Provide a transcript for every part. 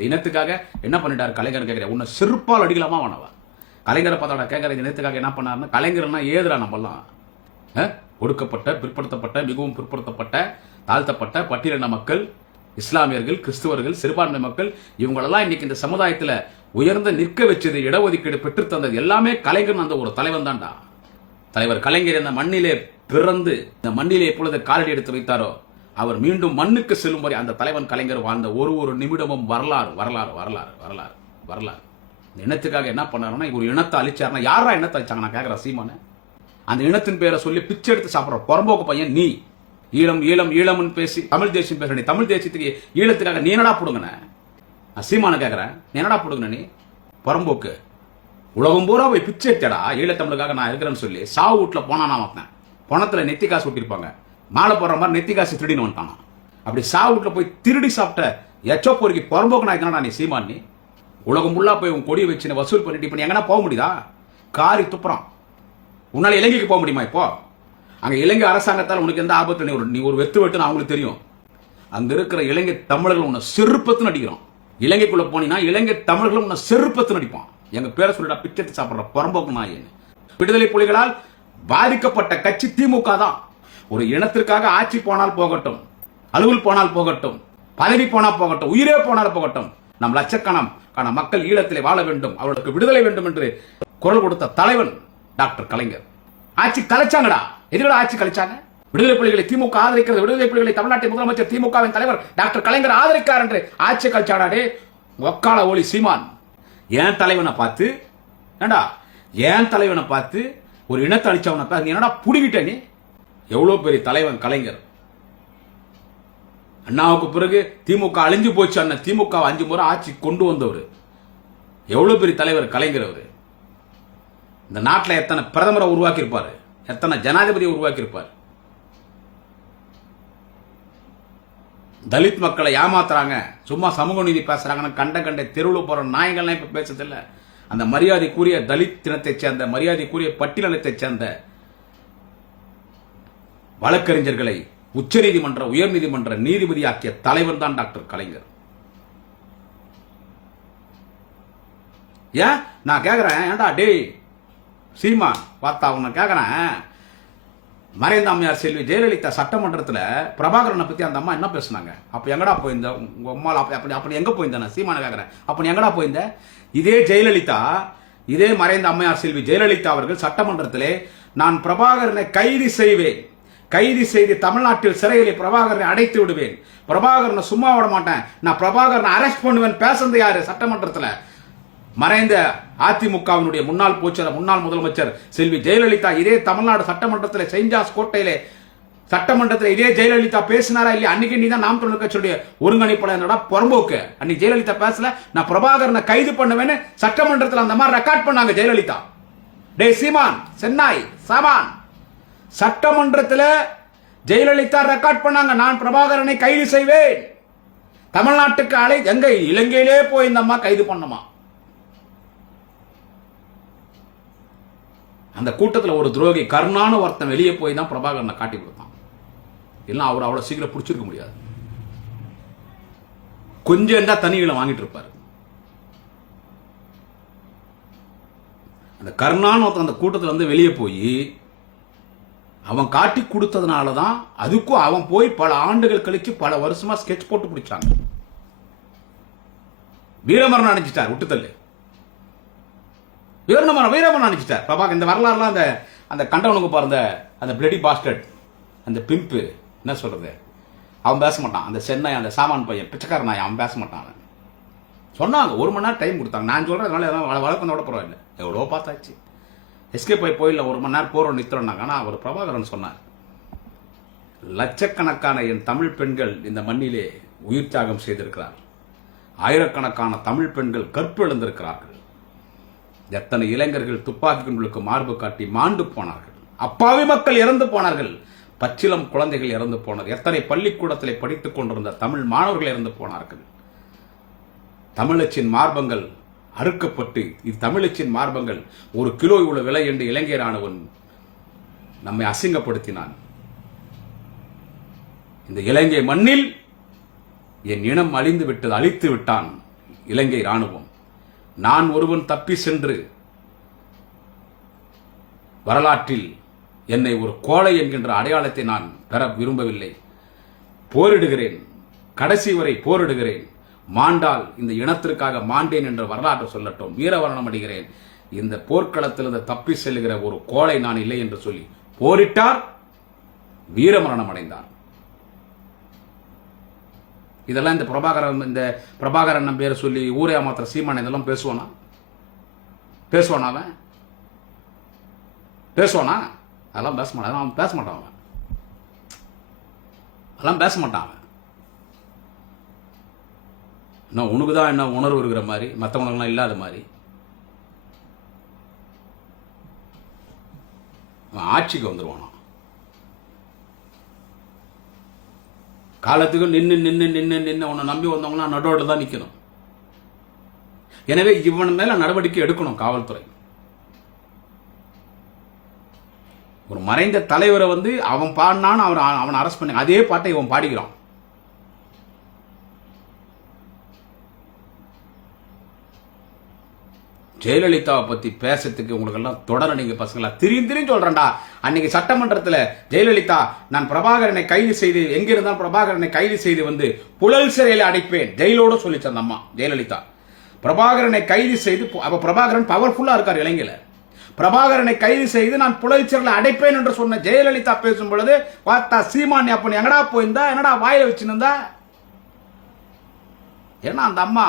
இந்த இனத்துக்காக என்ன பண்ணிட்டார்? கலைஞர் கேட்குறேன் உன்னை செருப்பால் அடிக்கலாமா வேணவா கலைஞரை பார்த்தோட கேட்குற இந்த இனத்துக்காக என்ன பண்ணாருன்னா கலைஞர்னா ஏதுடா நம்மலாம் ஒடுக்கப்பட்ட பிற்படுத்தப்பட்ட மிகவும் பிற்படுத்தப்பட்ட தாழ்த்தப்பட்ட பட்டியலின மக்கள் இஸ்லாமியர்கள் கிறிஸ்துவர்கள் சிறுபான்மை மக்கள் இவங்களெல்லாம் இன்னைக்கு இந்த சமுதாயத்தில் உயர்ந்த நிற்க வச்சது இடஒதுக்கீடு பெற்று தந்தது எல்லாமே கலைஞர் அந்த ஒரு தலைவன் தான்டா. தலைவர் கலைஞர் இந்த மண்ணிலே பிறந்து இந்த மண்ணிலே எப்பொழுது காலடி எடுத்து வைத்தாரோ? அவர் மீண்டும் மண்ணுக்கு செல்லும் வரை அந்த தலைவன் கலைஞர் வாழ்ந்த ஒரு ஒரு நிமிடமும் வரலாறு வரலாறு வரலாறு வரலாறு வரலாறு. இந்த இனத்துக்காக என்ன பண்ணாருன்னா ஒரு இனத்தை அழிச்சாருன்னா யாரா இனத்தை அழிச்சாங்க? நான் கேட்குறேன் சீமானு. அந்த இனத்தின் பேரை சொல்லி பிச்சை எடுத்து சாப்பிட்ற புறம்போக்கு பையன் நீ. ஈழம் ஈழம் ஈழம்னு பேசி தமிழ் தேசியம் பேசுற நீ. தமிழ் தேசியத்துக்கு ஈழத்துக்காக நீ என்னடா போடுங்கண்ணே நான் சீமான கேட்குறேன் நீ என்னடா போடுங்கண்ணே நீ? புறம்போக்கு உலகம் பூரா போய் பிச்சை எடுத்தடா. ஈழத்தமிழுக்காக நான் இருக்கிறேன்னு சொல்லி சாவு வீட்டில் நான் வைப்பேன். பணத்தில் நெத்தி காசு ஒட்டியிருப்பாங்க மாலை போடுற மாதிரி நெத்தி காசு திருடின்னு வந்துட்டானா. அப்படி சாவு போய் திருடி சாப்பிட்ட எச்சோ பொறுக்கி புறம்போக்கு நாய்க்கனா நீ சீமான்? நீ உலகம் உள்ளா போய் உன் கொடியை வச்சு வசூல் பண்ணிட்டு இப்போ நீ எங்கன்னா போக முடியுதா? காரி துப்புறான். உன்னால் இலங்கைக்கு போக முடியுமா இப்போ? அங்கே இலங்கை அரசாங்கத்தால் உனக்கு எந்த ஆபத்து நீ ஒரு நீ ஒரு வெத்து வெட்டுன்னு அவங்களுக்கு தெரியும். அங்கே இருக்கிற இலங்கை தமிழர்கள் உன்னை செருப்பத்து நடிக்கிறோம் இலங்கைக்குள்ளே போனீங்கன்னா இலங்கை தமிழர்கள் உன்னை செருப்பத்து நடிப்பான் எங்கள் பேரை சொல்லிட்டா பிச்சத்து சாப்பிட்ற புறம்போக்கு நாயன்னு. விடுதலை புலிகளால் பாதிக்கப்பட்ட கட்சி திமுக தான் ஒரு இனத்திற்காக ஆட்சி போனால் போகட்டும் அலுவல் போனால் போகட்டும் பதவி போனால் போகட்டும் உயிரே போனால் போகட்டும். நம் லட்சக்கணக்கான மக்கள் ஈழத்திலே வாழ வேண்டும் அவர்களுக்கு விடுதலை வேண்டும் என்று குரல் கொடுத்த தலைவன் டாக்டர் கலைஞர். ஆட்சி கலைச்சாங்கடா. எதிரோட ஆட்சி கலைச்சாங்க? விடுதலை புலிகளை திமுக ஆதரிக்கிறது விடுதலை புலிகளை தமிழ்நாட்டின் முதலமைச்சர் திமுகவின் தலைவர் டாக்டர் கலைஞர் ஆதரிக்கார் என்று ஆட்சி கலைச்சாடாடே ஒக்கால ஒளி சீமான். ஏன் தலைவனை பார்த்து? ஏண்டா ஏன் தலைவனை பார்த்து? ஒரு இனத்தை அழிச்சவனை பார்த்து என்னடா புடிங்கிட்ட நீ? எவ்வளோ பெரிய தலைவன் கலைஞர். அண்ணாவுக்கு பிறகு திமுக அழிஞ்சு போச்சு அண்ணன் திமுக அஞ்சு முறை ஆட்சி கொண்டு வந்தவர். எவ்வளோ பெரிய தலைவர் கலைஞர் அவர். இந்த நாட்டில் எத்தனை பிரதமரை உருவாக்கியிருப்பார்? எத்தனை ஜனாதிபதியை உருவாக்கியிருப்பார்? தலித் மக்களை ஏமாத்துறாங்க. சும்மா சமூக நீதி பேசுறாங்கன்னு கண்ட கண்ட தெருவில் போற நாய்கள்லாம் இப்ப பேசுறதில்ல. அந்த மரியாதைக்குரிய தலித் தினத்தை சேர்ந்த மரியாதைக்குரிய பட்டியலினத்தைச் சேர்ந்த வழக்கறிஞர்களை உச்சநீதிமன்ற உயர்நீதிமன்ற நீதிபதியாக்கிய தலைவர் தான் டாக்டர் கலைஞர். ஏன்? நான் கேக்குறேன். ஏன்டா டேய் சீமா பார்த்தா உன்னை கேக்குறேன். மறைந்த அம்மையார் செல்வி ஜெயலலிதா சட்டமன்றத்தில் பிரபாகரனை பற்றி அந்த அம்மா என்ன பேசுனாங்க? அப்போ எங்கடா போயிருந்த? உங்கள் அம்மா அப்படி அப்படி அப்படி எங்கே போயிருந்த நான் சீமான கேட்குறேன் அப்ப எங்கடா போயிருந்த? இதே ஜெயலலிதா இதே மறைந்த அம்மையார் செல்வி ஜெயலலிதா அவர்கள் சட்டமன்றத்திலே நான் பிரபாகரனை கைது செய்வேன். கைது செய்து தமிழ்நாட்டில் சிறையிலே பிரபாகரனை அடைத்து விடுவேன். பிரபாகரனை சும்மா விட மாட்டேன். நான் பிரபாகரனை அரெஸ்ட் பண்ணுவேன். பேசுறது யாரு? சட்டமன்றத்தில். மறைந்த அதிமுகவினுடைய முன்னாள் போச்சர் முன்னாள் முதலமைச்சர் செல்வி ஜெயலலிதா இதே தமிழ்நாடு சட்டமன்றத்தில் செஞ்சாஸ் கோட்டையிலே சட்டமன்றத்தில் இதே ஜெயலலிதா பேசினாரா இல்லையா? அன்னைக்கு நீ தான் நாம் தமிழ் கட்சியுடைய ஒருங்கிணைப்பாளர் புறம்போக்கு? அன்னைக்கு ஜெயலலிதா பேசல. நான் பிரபாகரனை கைது பண்ணுவேன்னு சட்டமன்றத்தில் அந்த மாதிரி ரெக்கார்ட் பண்ணாங்க ஜெயலலிதா. டேய் சீமான் சென்னாய் சமான். சட்டமன்றத்தில் ஜெயலலிதா ரெக்கார்ட் பண்ணாங்க. நான் பிரபாகரனை கைது செய்வேன். தமிழ்நாட்டுக்கு அலை எங்க? இலங்கையிலே போய் இந்த அம்மா கைது பண்ணமா அந்த கூட்டத்தில் ஒரு துரோகி கருணான ஒருத்தன் வெளியே போய் தான் பிரபாகரனை காட்டி கொடுத்தான். இல்லை அவர் அவ்வளோ சீக்கிரம் பிடிச்சிருக்க முடியாது. கொஞ்சம் இருந்தா தனிகளை வாங்கிட்டு இருப்பார். அந்த கருணான ஒருத்தன் அந்த கூட்டத்தில் வந்து வெளியே போய் அவன் காட்டி கொடுத்ததுனால தான் அதுக்கும் அவன் போய் பல ஆண்டுகள் கழிச்சு பல வருஷமா ஸ்கெட்ச் போட்டு பிடிச்சாங்க வீரமரணம் அடைஞ்சிட்டார் விட்டுத்தல்லு வீரமரணம் வீரமரணம் அனுப்பிச்சிட்டார் பாப்பா இந்த வரலாறுலாம் அந்த அந்த கண்டவனுக்கு பாருந்த அந்த பிளடி பாஸ்டர்ட் அந்த பிம்பு என்ன சொல்றது? அவன் பேச மாட்டான். அந்த சென்னை அந்த சாமான் பையன் பிச்சைக்கார நாய் அவன் பேச மாட்டான் சொன்னாங்க ஒரு மணி நேரம் டைம் கொடுத்தாங்க. நான் சொல்றதுனால அதனால வளர்க்கணும் விட பரவாயில்ல. எவ்வளோ பார்த்தாச்சு. எஸ்கேப் ஆகி ஒரு மணி நேரம் போறோம் நித்துறோம்னாங்க ஆனால் அவர் பிரபாகரன் சொன்னார் லட்சக்கணக்கான என் தமிழ் பெண்கள் இந்த மண்ணிலே உயிர் தியாகம் செய்திருக்கிறார். ஆயிரக்கணக்கான தமிழ் பெண்கள் கற்பிழந்திருக்கிறார்கள். எத்தனை இளைஞர்கள் துப்பாக்கி குண்டுகளுக்கு மார்பு காட்டி மாண்டு போனார்கள். அப்பாவி மக்கள் இறந்து போனார்கள். பச்சிலம் குழந்தைகள் இறந்து போனது எத்தனை பள்ளிக்கூடத்தில் படித்துக் கொண்டிருந்த தமிழ் மாணவர்கள் இறந்து போனார்கள். தமிழச்சின் மார்பங்கள் அறுக்கப்பட்டு இது தமிழச்சின் மார்பங்கள். ஒரு கிலோ இவ்வளவு விலை என்று இளைஞரானவன் நம்மை அசிங்கப்படுத்தினான். இந்த இலங்கை மண்ணில் என் இனம் அழிந்து விட்டது அழித்து விட்டான் இலங்கை ராணுவம் நான் ஒருவன் தப்பி சென்று வரலாற்றில் என்னை ஒரு கோழை என்கின்ற அடையாளத்தை நான் பெற விரும்பவில்லை. போரிடுகிறேன். கடைசி வரை போரிடுகிறேன். மாண்டால் இந்த இனத்திற்காக மாண்டேன் என்ற வரலாற்று சொல்லட்டும் வீரவரணம் அடைகிறேன். இந்த போர்க்களத்திலிருந்து தப்பி செல்கிற ஒரு கோழை நான் இல்லை என்று சொல்லி போரிட்டார் வீரமரணம் அடைந்தார். இதெல்லாம் இந்த பிரபாகரன் இந்த பிரபாகரன் பேர் சொல்லி ஊரே மாத்திர சீமான் இதெல்லாம் பேசுவானா? பேசுவானா அவன்? பேசுவானா? அதெல்லாம் பேச மாட்டான். அவன் பேச மாட்டான் அவன். அதெல்லாம் பேச மாட்டான் அவன். இன்னும் உனக்கு தான் என்ன உணர்வு இருக்கிற மாதிரி மற்றவங்களுக்குலாம் இல்லாத மாதிரி. அவன் ஆட்சிக்கு வந்துடுவானா காலத்துக்கு நின்று நின்று நின்று நின்று உன்னை நம்பி வந்தவங்களாம் நடுவோடு தான் நிற்கணும் எனவே இவன் மேல நடவடிக்கை எடுக்கணும் காவல்துறை. ஒரு மறைந்த தலைவரை வந்து அவன் பாடினான்னு அவன் அவனை அரெஸ்ட் பண்ணி அதே பாட்டை இவன் பாடிக்கிறான். ஜெயலலிதாவை பத்தி பேசுறதுக்கு உங்களுக்கு எல்லாம் தொடர நீங்க பசங்களா? திரியும் திரியும் சொல்றேன்டா. அன்னைக்கு சட்டமன்றத்துல ஜெயலலிதா நான் பிரபாகரனை கைது செய்து எங்கிருந்தால் பிரபாகரனை கைது செய்து வந்து புழல் சிறையில் அடைப்பேன் ஜெயிலோட சொல்லிச்சு அந்த அம்மா ஜெயலலிதா. பிரபாகரனை கைது செய்து அப்ப பிரபாகரன் பவர்ஃபுல்லா இருக்கார் இலங்கையில பிரபாகரனை கைது செய்து நான் புழல் சிறையில் அடைப்பேன் என்று சொன்ன ஜெயலலிதா பேசும் பொழுது பார்த்தா சீமான் அப்பன் எங்கடா போயிருந்தா? என்னடா வாயில வச்சுருந்தா? ஏன்னா அந்த அம்மா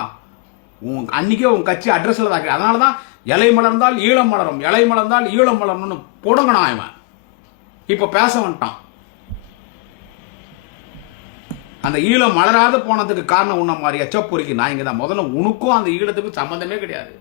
உன் அன்னைக்கே உன் கட்சி அட்ரஸ்ல தான் அதனால தான் இலை மலர்ந்தால் ஈழம் மலரும். இலை மலர்ந்தால் ஈழம் மலரணும்னு போடுங்கண்ணா இவன். இப்போ பேச வந்துட்டான். அந்த ஈழம் மலராது போனதுக்கு காரணம் உன்ன மாதிரி எச்சப்பொறிக்கு நான் இங்கே தான் முதல்ல உனக்கும் அந்த ஈழத்துக்கும் சம்மந்தமே கிடையாது.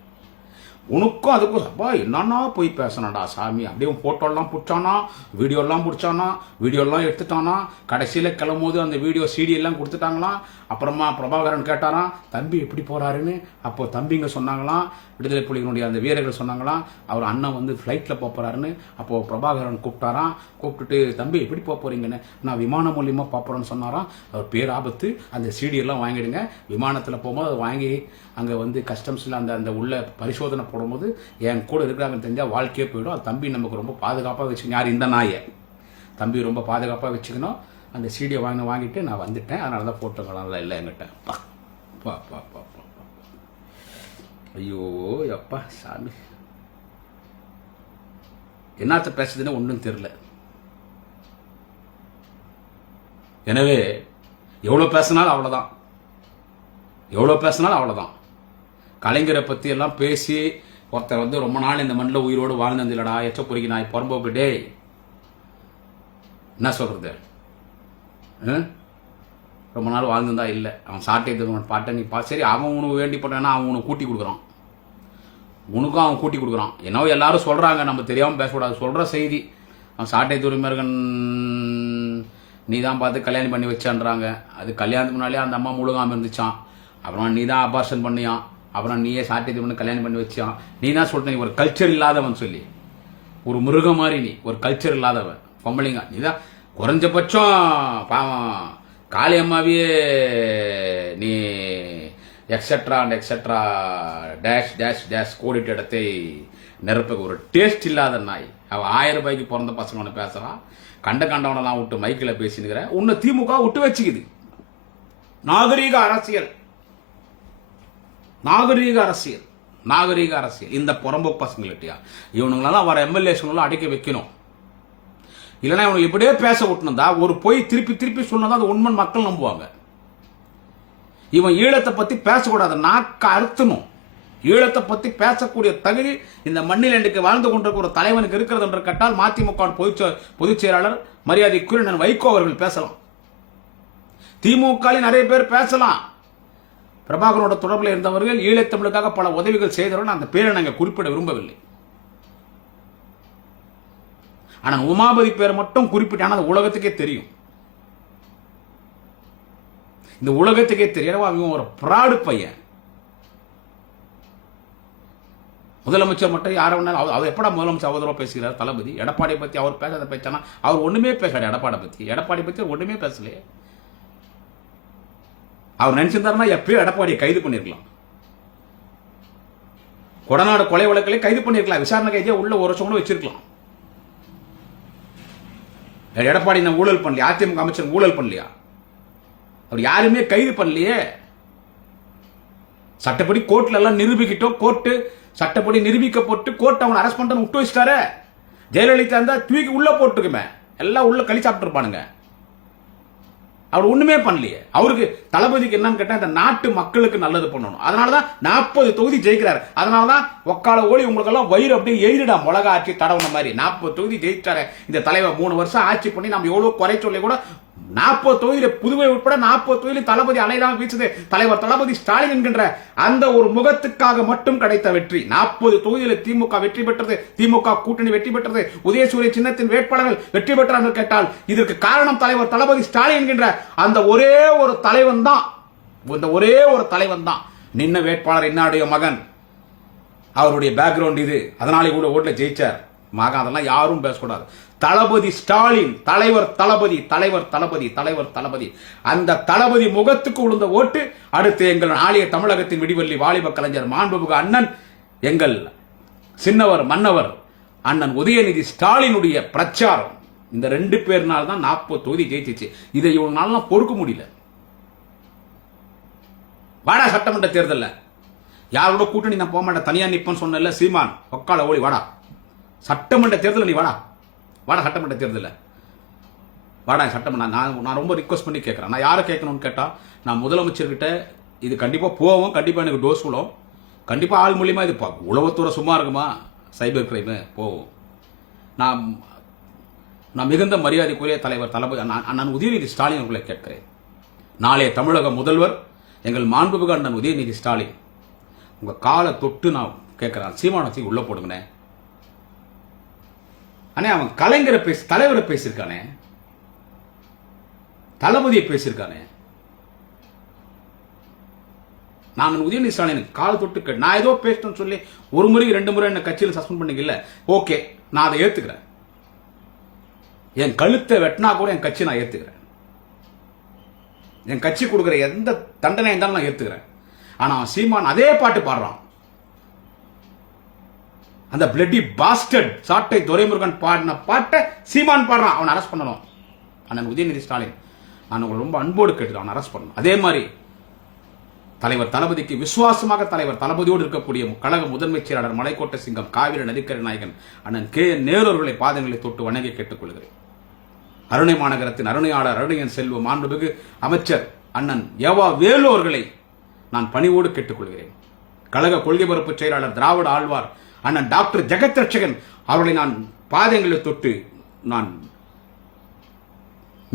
உனக்கும் அதுக்கும் அப்பா என்னன்னா போய் பேசணும்டா சாமி? அப்படியே ஃபோட்டோலாம் பிடிச்சானா? வீடியோலாம் பிடிச்சானா? வீடியோலாம் எடுத்துட்டானா? கடைசியில் கிளம்போது அந்த வீடியோ சிடி எல்லாம் கொடுத்துட்டாங்களாம் அப்புறமா பிரபாகரன் கேட்டாராம் தம்பி எப்படி போகிறாருன்னு அப்போ தம்பிங்க சொன்னாங்களாம் விடுதலை புலிகளுடைய அந்த வீரர்கள் சொன்னாங்களாம் அவர் அண்ணன் வந்து ஃப்ளைட்டில் போகிறாருன்னு அப்போது பிரபாகரன் கூப்பிட்டாராம் கூப்பிட்டுட்டு தம்பி எப்படி போக போகிறீங்கன்னு நான் விமானம் மூலியமாக போறேன்னு சொன்னாராம் அவர் பேர் ஆபத்து அந்த சீடியெல்லாம் வாங்கிடுங்க. விமானத்தில் போகும்போது அதை வாங்கி அங்கே வந்து கஸ்டம்ஸில் அந்த அந்த உள்ள பரிசோதனை போடும்போது என் கூட இருக்கிறாங்கன்னு தெரிஞ்சால் வாழ்க்கையே போயிடும். அது தம்பி நமக்கு ரொம்ப பாதுகாப்பாக வச்சுக்கணும் யார் இந்த நாயை? தம்பி ரொம்ப பாதுகாப்பாக வச்சுக்கணும். அந்த சீடியை வாங்கி வாங்கிட்டு நான் வந்துட்டேன். அதனால தான் போட்டோங்களாம் இல்லை என்கிட்ட. பா பா பா. ஐயோ அப்பா சாமி. என்னத்த பேசுதுன்னு ஒன்றும் தெரில எனவே எவ்வளோ பேசினாலும் அவ்வளோதான் எவ்வளோ பேசினாலும் அவ்வளோதான் கலைஞரை பற்றி எல்லாம் பேசி ஒருத்தர் வந்து ரொம்ப நாள் இந்த மண்ணில் உயிரோடு வாழ்ந்ததில்லடா எச்ச பொறுக்கி நான் புறம்போக்கு டே என்ன சொல்கிறது ரொம்ப நாள் வாழ்ந்துருந்தா இல்லை. அவன் சாட்டை திருமணம் பாட்டை நீ பா சரி அவன் உனக்கு வேண்டி போட்டான்னா அவன் உனக்கு கூட்டி கொடுக்குறான். உனக்கும் அவன் கூட்டி கொடுக்குறான். என்னவோ எல்லாரும் சொல்கிறாங்க நம்ம தெரியாமல் பேசக்கூடாது. சொல்கிற செய்தி அவன் சாட்டை துறைமுருகன் நீ தான் பார்த்து கல்யாணம் பண்ணி வச்சான்றாங்க. அது கல்யாணத்துக்கு முன்னாலே அந்த அம்மா முழுகாமல் இருந்துச்சான் அப்புறம் நீ தான் அபார்ஷன் பண்ணியான் அப்புறம் நீயே சாட்டை துறைமுருகன் கல்யாணம் பண்ணி வச்சான் நீ தான் சொல்லிட்ட நீ ஒரு கல்ச்சர் இல்லாதவன் சொல்லி. ஒரு மிருகம் மாதிரி நீ ஒரு கல்ச்சர் இல்லாதவன். பொம்பளைங்க நீ தான் குறைஞ்சபட்சம் பாவம். காளியம்மாவையே நீ etcetera and etcetera dash dash dash கோடிட்ட இடத்தை நிரப்புக்கு ஒரு டேஸ்ட் இல்லாத நாய். அவ ஆயிரம் ரூபாய்க்கு பிறந்த பசங்க ஒன்று பேசுறான் கண்ட கண்டவனெல்லாம் விட்டு மைக்கில் பேசினுக்கிற. உன்னை திமுக விட்டு வச்சுக்குது. நாகரீக அரசியல். நாகரீக அரசியல். நாகரீக அரசியல். இந்த புறம்போக்கு பசங்கள்கிட்டயா இவனுங்களெல்லாம் வர எம்எல்ஏஸ்லாம் அடைக்க வைக்கணும். இல்லைன்னா இவனுக்கு இப்படியே பேச விட்டுனதா ஒரு பொய் திருப்பி திருப்பி சொன்னதா அது உண்மை மக்கள் நம்புவாங்க. இவன் ஈழத்தை பத்தி பேசக்கூடாது நாக்க அறுத்தணும். ஈழத்தை பத்தி பேசக்கூடிய தகுதி இந்த மண்ணில் இன்றைக்கு வாழ்ந்து கொண்டிருக்கிற ஒரு தலைவனுக்கு இருக்கிறது என்று கேட்டால் மதிமுக பொதுச் பொதுச் செயலாளர் மரியாதைக்குரிய வைகோ அவர்கள் பேசலாம். திமுக நிறைய பேர் பேசலாம். பிரபாகரோட தொடர்பில் இருந்தவர்கள் ஈழத்தமிழுக்காக பல உதவிகள் செய்தவர்கள் அந்த பேரை நாங்கள் குறிப்பிட விரும்பவில்லை. ஆனால் உமாபதி பேர் மட்டும் குறிப்பிட்டான அது உலகத்துக்கே தெரியும். இந்த உலகத்துக்கே தெரியறவா அவன் ஒரு ப்ராடு பையன். முதலமைச்சர் மட்டும் யாரை வேணாலும் அவர் எப்படா முதலமைச்சர் அவதூறாக பேசுகிறார்? தளபதி. எடப்பாடியை பற்றி அவர் பேசாத பேச்சானா? அவர் ஒன்றுமே பேசாரு எடப்பாடி பற்றி எடப்பாடி பற்றி அவர் ஒன்றுமே பேசலையே. அவர் நினச்சிருந்தாருன்னா எப்பயோ எடப்பாடியை கைது பண்ணிருக்கலாம். கொடநாடு கொலை வழக்கிலே கைது பண்ணிருக்கலாம். விசாரணை கைதியாக உள்ள ஒரு வருஷம் கூட வச்சிருக்கலாம். எடப்பாடி நான் ஊழல் பண்ணலையா? அதிமுக அமைச்சர் ஊழல் பண்ணலையா? அவர் யாருமே கைது பண்ணலையே. சட்டப்படி கோர்ட்ல எல்லாம் நிரூபிக்கிட்டோம் கோர்ட்டு சட்டப்படி நிரூபிக்கப்பட்டு கோர்ட் அவனை அரெஸ்ட் பண்ணுறது விட்டு வச்சுட்டாரு. ஜெயலலிதா இருந்தால் தூக்கி உள்ளே போட்டுக்குமே. எல்லாம் உள்ளே கழி சாப்பிட்டுருப்பானுங்க. அவர் ஒண்ணுமே பண்ணலையே. அவருக்கு தளபதிக்கு என்னன்னு கேட்டா இந்த நாட்டு மக்களுக்கு நல்லது பண்ணணும். அதனாலதான் நாற்பது தொகுதி ஜெயிக்கிறாரு. அதனாலதான் ஒக்கால ஓடி உங்களுக்கு எல்லாம் வயிறு அப்படியே எழுதிடா மிளகா ஆட்சி தடவுன மாதிரி. நாற்பது தொகுதி ஜெயிச்சாரு. இந்த தலைவர் மூணு வருஷம் ஆட்சி பண்ணி நம்ம எவ்வளவு குறை சொல்லி கூட நாற்பது தொகுதியில புதுவை உட்பட நாற்பது தொகுதியில் தளபதி அலைதான் வீச்சது தலைவர் தளபதி ஸ்டாலின் என்கின்ற அந்த ஒரு முகத்துக்காக மட்டும் கிடைத்த வெற்றி. நாற்பது தொகுதியில் திமுக வெற்றி பெற்றது. திமுக கூட்டணி வெற்றி பெற்றது. உதயசூரிய சின்னத்தின் வேட்பாளர்கள் வெற்றி பெற்றார்கள் கேட்டால் இதற்கு காரணம் தலைவர் தளபதி ஸ்டாலின் என்கின்ற அந்த ஒரே ஒரு தலைவன் தான். இந்த ஒரே ஒரு தலைவன் தான். நின்ன வேட்பாளர் என்னுடைய மகன்? அவருடைய பேக்ரவுண்ட் இது. அதனாலே கூட ஓட்டுல ஜெயிச்சார். மகன் அதெல்லாம் யாரும் பேசக்கூடாது. தளபதி ஸ்டாலின் தலைவர் தளபதி தலைவர் தளபதி தலைவர் தளபதி. அந்த தளபதி முகத்துக்கு விழுந்த ஓட்டு அடுத்து எங்கள் நாளைய தமிழகத்தின் விடிவெள்ளி வாலிப கலைஞர் மாண்புமிகு அண்ணன் எங்கள் சின்னவர் மன்னவர் அண்ணன் உதயநிதி ஸ்டாலினுடைய பிரச்சாரம். இந்த ரெண்டு பேர்னால தான் நாற்பது தொகுதி ஜெயிச்சிச்சு. இதை இவங்களால பொறுக்க முடியல. வாடா சட்டமன்ற தேர்தலில். யாரோட கூட்டணி நான் போக மாட்டேன்? தனியாக நிற்பேன்னு சொன்னல சீமான். ஒக்கால ஓடி வாடா. சட்டமன்ற தேர்தல் நீ வாடா. வாடா சட்டமன்ற தேர்தலில். வாடா சட்டம் நான் நான் ரொம்ப ரிக்வஸ்ட் பண்ணி கேட்குறேன் நான் யாரை கேட்கணும்னு கேட்டால் நான் முதலமைச்சர்கிட்ட இது கண்டிப்பாக போவோம் கண்டிப்பாக எனக்கு டோஸ் விழும் கண்டிப்பாக ஆள் மூலியமாக இது பா- உளவுத்துறை சும்மா இருக்குமா? சைபர் கிரைமு போவோம். நான் நான் மிகுந்த மரியாதைக்குரிய தலைவர் தளபதி நான் நான் உதயநிதி ஸ்டாலின் அவர்களை கேட்கிறேன். நாளைய தமிழக முதல்வர் எங்கள் மாண்புமிகு அண்ணன் உதயநிதி ஸ்டாலின் உங்கள் காலை தொட்டு நான் கேட்குறேன். சீமானத்தை உள்ளே போடுங்கண்ணே. அண்ணே அவன் கலைஞரை பேசி தலைவரை பேசியிருக்கானே. தளபதியை பேசியிருக்கானே. நான் உதயநிதி ஸ்டாலின் கால் தொட்டு நான் ஏதோ பேசிட்டேன்னு சொல்லி ஒரு முறை ரெண்டு முறை என்ன கட்சியில் சஸ்பெண்ட் பண்ணிக்கல ஓகே நான் அதை ஏத்துக்கிறேன். என் கழுத்தை வெட்டினா கூட என் கட்சி நான் ஏத்துக்கிறேன். என் கட்சி கொடுக்குற எந்த தண்டனை இருந்தாலும் நான் ஏத்துக்கிறேன். ஆனா அவன் சீமான் அதே பாட்டு பாடுறான். அந்த பிளட்டி பாஸ்டர்ட் சாட்டை துரைமுருகன் பாடின பாட்டை சீமான் பாடுறான். அவன் அரெஸ்ட் பண்ணணும். அண்ணன் உதயநிதி ஸ்டாலின். நான் உங்களை ரொம்ப அன்போடு கேட்டு அவன் அரெஸ்ட் பண்ணணும். அதே மாதிரி தலைவர் தளபதிக்கு விசுவாசமாக தலைவர் தளபதியோடு இருக்கக்கூடிய கழக முதன்மைச் செயலாளர் மலைக்கோட்டை சிங்கம் காவிரி நதிக்கரை நாயகன் அண்ணன் கே. என் நேரு அவர்களை பாதங்களை தொட்டு வணங்கி கேட்டுக்கொள்கிறேன். அருணை மாநகரத்தின் அருணையாளர் அருணையன் செல்வ மாண்புமிகு அமைச்சர் அண்ணன் யவா வேலு அவர்களை நான் பணிவோடு கேட்டுக்கொள்கிறேன். கழக கொள்கை பரப்பு செயலாளர் திராவிட ஆழ்வார் அண்ணன் டாக்டர் ஜெகத் ரட்சகன் அவர்களை நான் பாதங்களை தொட்டு நான்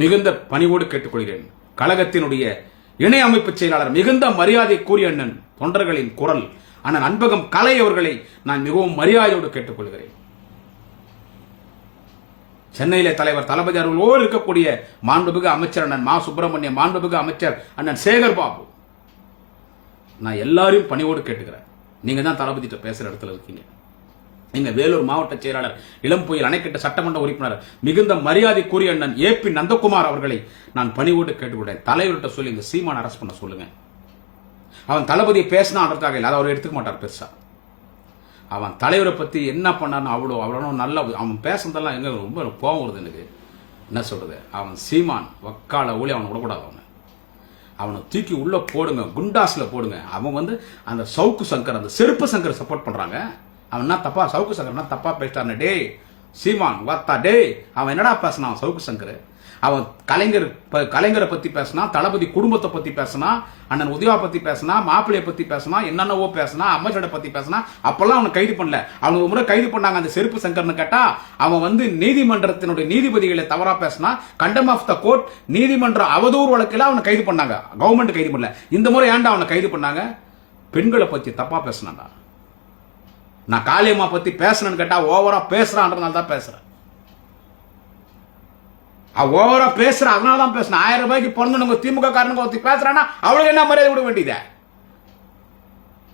மிகுந்த பணிவோடு கேட்டுக்கொள்கிறேன். கழகத்தினுடைய இணை அமைப்பு செயலாளர் மிகுந்த மரியாதை கூறிய அண்ணன் தொண்டர்களின் குரல் அண்ணன் அன்பகம் கலை அவர்களை நான் மிகவும் மரியாதையோடு கேட்டுக்கொள்கிறேன். சென்னையிலே தலைவர் தளபதி அவர்களோடு இருக்கக்கூடிய மாண்புமிகு அமைச்சர் அண்ணன் மா சுப்பிரமணியம் மாண்புமிகு அமைச்சர் அண்ணன் சேகர் பாபு. நான் எல்லாரையும் பணிவோடு கேட்டுக்கிறேன். நீங்க தான் தளபதிட்ட பேசுற இடத்துல இருக்கீங்க. இந்த வேலூர் மாவட்ட செயலாளர் இளம் புயல் அணைக்கட்ட சட்டமன்ற உறுப்பினர் மிகுந்த மரியாதைக்குரிய அண்ணன் ஏ பி நந்தகுமார் அவர்களை நான் பணிவோடு கேட்டுக்கொண்டேன். தலைவர்கிட்ட சொல்லி இந்த சீமான அரசு பண்ண சொல்லுங்க. அவன் தளபதியை பேசினான்றதாக இல்லை அதை அவர் எடுத்துக்க மாட்டார் பெருசா. அவன் தலைவரை பத்தி என்ன பண்ணான்னு அவ்வளோ அவ்வளோ நல்ல அவன் பேசுனதெல்லாம் எங்க ரொம்ப கோவம் வருது எனக்கு. என்ன சொல்றது? அவன் சீமான் வக்கால ஊழி அவனை விடக்கூடாது அவனை. அவனை தூக்கி உள்ள போடுங்க குண்டாஸ்ல போடுங்க. அவன் வந்து அந்த சவுக்கு சங்கர் அந்த செருப்பு சங்கர் சப்போர்ட் பண்றாங்க. அவன் என்ன தப்பா? சவுக்கு சங்கர்னா தப்பா பேசிட்டான்னு டேய் சீமான் வாத்தா டேய் அவன் என்னடா பேசினான் சவுக்கு சங்கர்? அவன் கலைஞர் கலைஞரை பத்தி பேசினா தளபதி குடும்பத்தை பத்தி பேசினா அண்ணன் உதயா பத்தி பேசினா மாப்பிள்ளைய பத்தி பேசினா என்னென்னவோ பேசினா அமைச்சரை பத்தி பேசினா அப்பெல்லாம் அவனை கைது பண்ணல. அவங்க ஒரு முறை கைது பண்ணாங்க அந்த செருப்பு சங்கர்னு கேட்டா அவன் வந்து நீதிமன்றத்தினுடைய நீதிபதிகளை தவறா பேசினா கண்டம் ஆஃப் த கோர்ட் நீதிமன்ற அவதூறு வழக்கில் அவனை கைது பண்ணாங்க. கவர்மெண்ட் கைது பண்ணல. இந்த முறை ஏன்டா அவனை கைது பண்ணாங்க? பெண்களை பத்தி தப்பா பேசினாங்க. நான் காளியம்மா பற்றி பேசணும்னு கேட்டால் ஓவராக பேசுறான்றதுனால தான் பேசுகிறேன் ஓவராக பேசுகிறேன் பேசுற அதனால தான் பேசுறேன் ஆயிரம் ரூபாய்க்கு பிறந்தவங்க திமுக காரனுங்க ஒருத்தி பேசுகிறான்னா அவளுக்கு என்ன மரியாதை விட வேண்டியதே?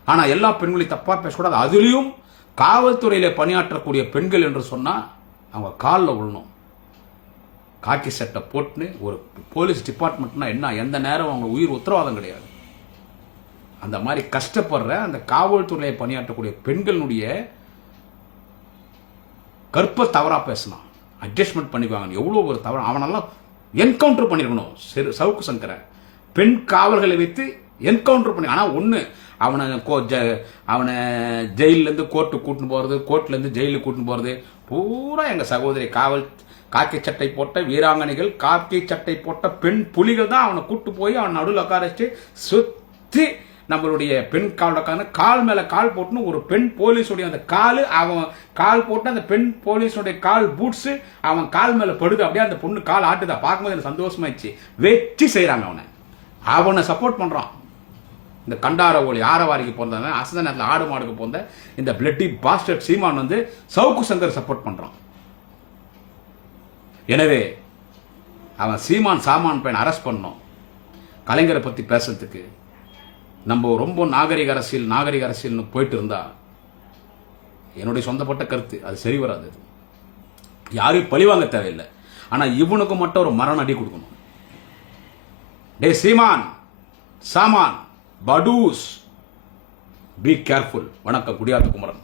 ஆனால் எல்லா பெண்களையும் தப்பாக பேசக்கூடாது. அதுலேயும் காவல்துறையில் பணியாற்றக்கூடிய பெண்கள் என்று சொன்னால் அவங்க காலில் விழணும். காக்கி சட்டை போட்டுன்னு ஒரு போலீஸ் டிபார்ட்மெண்ட்னா என்ன எந்த நேரம் அவங்க உயிர் உத்தரவாதம் கிடையாது. அந்த மாதிரி கஷ்டப்படுற அந்த காவல்துறையை பணியாற்றக்கூடிய பெண்களுடைய கற்ப தவறாக பேசலாம். அட்ஜஸ்ட்மெண்ட் பண்ணிக்குவாங்க எவ்வளோ ஒரு தவறு அவனெல்லாம் என்கவுண்டர் பண்ணியிருக்கணும் சரி சவுக்கு சங்கரை. பெண் காவல்களை வைத்து என்கவுண்டர் பண்ணி ஆனால் ஒன்று அவனை கோ ஜ அவனை ஜெயிலேருந்து கோர்ட்டு கூட்டின்னு போகிறது கோர்ட்லேருந்து ஜெயிலுக்கு கூட்டின்னு போகிறது பூரா எங்கள் சகோதரி காவல் காக்கி சட்டை போட்ட வீராங்கனைகள் காக்கி சட்டை போட்ட பெண் புலிகள் தான் அவனை கூட்டு போய் அவன் நடுவில் உட்கார வச்சு சுற்றி நம்மளுடைய பெண் காலோட கால் மேல கால் போட்டுன்னு ஒரு பெண் போலீஸுடைய அந்த கால் அவன் கால் போட்டு அந்த பெண் போலீஸுடைய கால் பூட்ஸ் அவன் கால் மேல படுது. அப்படியே அந்த பொண்ணு கால் ஆட்டுதா. பார்க்கும்போது எனக்கு சந்தோஷமாயிடுச்சு. வெற்றி செய்கிறாங்க அவனை. அவனை சப்போர்ட் பண்றான். இந்த கண்டார ஓலி ஆரவாரிக்கு பிறந்தவன் அசந்த நேரத்தில் ஆடு மாடுக்கு பிறந்த இந்த பிளட்டி பாஸ்டர் சீமான் வந்து சவுக்கு சங்கர் சப்போர்ட் பண்றான். எனவே அவன் சீமான் சாமான் பையன் அரெஸ்ட் பண்ணோம் கலைஞரை பத்தி பேசுறதுக்கு நம்ம ரொம்ப நாகரிக அரசியல் நாகரிக அரசியல்னு போயிட்டு இருந்தா என்னுடைய சொந்தப்பட்ட கருத்து அது சரி வராது. அது. யாரையும் பழிவாங்க தேவையில்லை. ஆனால் இவனுக்கு மட்டும் ஒரு மரண அடி கொடுக்கணும். டே சீமான் சாமான் படூஸ் பி கேர்ஃபுல் வணக்கம் குடியாத்த குமரன்.